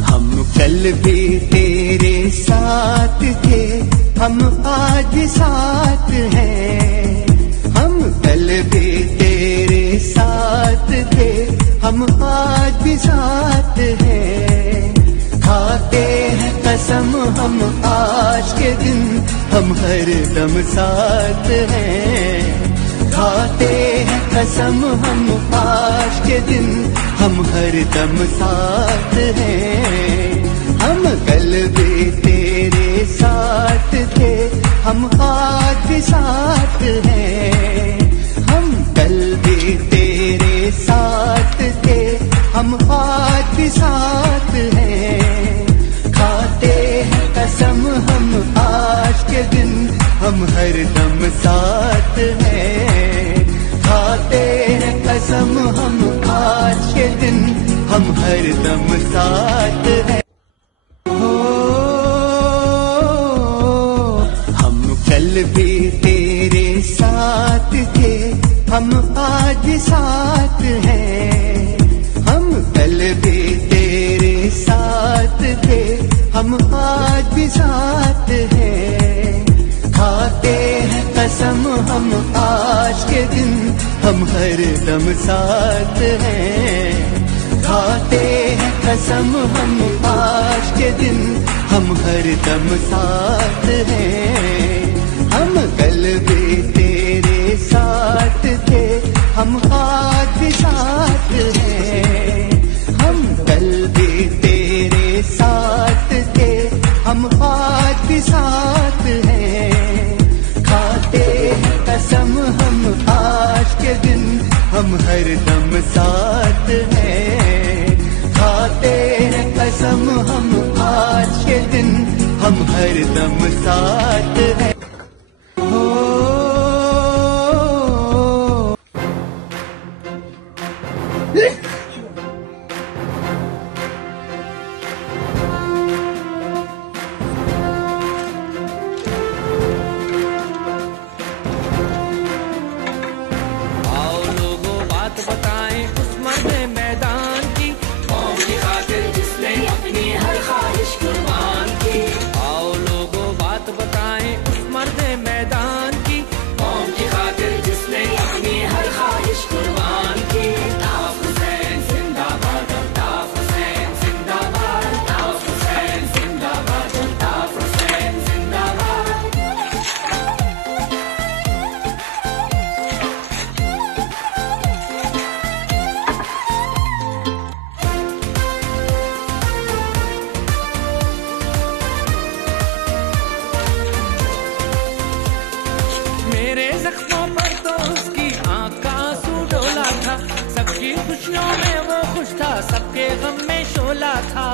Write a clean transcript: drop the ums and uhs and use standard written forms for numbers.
हम कल भी तेरे साथ थे, हम आज साथ हैं। हम कल भी तेरे साथ थे, हम आज भी साथ हैं। खाते हैं कसम हम आज के दिन, हम हर दम साथ हैं। खाते हैं कसम हम आज के दिन, हम हर दम साथ हैं। हम कल भी तेरे साथ थे, हम आज भी साथ हैं। हम कल भी तेरे साथ थे, हम आज भी साथ हैं। खाते हैं कसम हम आज के दिन, हम हर दम साथ हैं। खाते हैं कसम हम आज के दिन, हम हर दम साथ हैं। हम कल भी तेरे साथ थे, हम आज साथ हैं। हम कल भी तेरे साथ थे, हम आज भी साथ हैं। खाते हैं कसम हम आज के दिन, हम हर दम साथ हैं। खाते हैं कसम हम आज के दिन, हम हर दम साथ हैं। हम कल भी तेरे साथ थे, हम आज भी साथ हैं। हम कल भी तेरे साथ थे, हम आज भी साथ हैं। खाते हैं कसम हम आज के दिन, हम हर दम साथ हैं। खाते हैं कसम हम आज के दिन, हम हर दम साथ हैं। बताएं उस मर्द मैदान की, कौम की खातिर जिसने अपनी हर ख्वाहिश कुर्बान की। आओ लोगों बात बताएं उस मर्द मैदान की, कौम की खातिर जिसने अपनी हर ख्वाहिश कुर्बान की। अल्ताफ हुसैन जिंदाबाद, अल्ताफ हुसैन जिंदाबाद, अल्ताफ हुसैन जिंदाबाद, अल्ताफ हुसैन जिंदाबाद। मेरे जख्मों पर तो उसकी आंख का आंसू डोला था। सबकी खुशियों में वो खुश था, सबके गम में शोला था।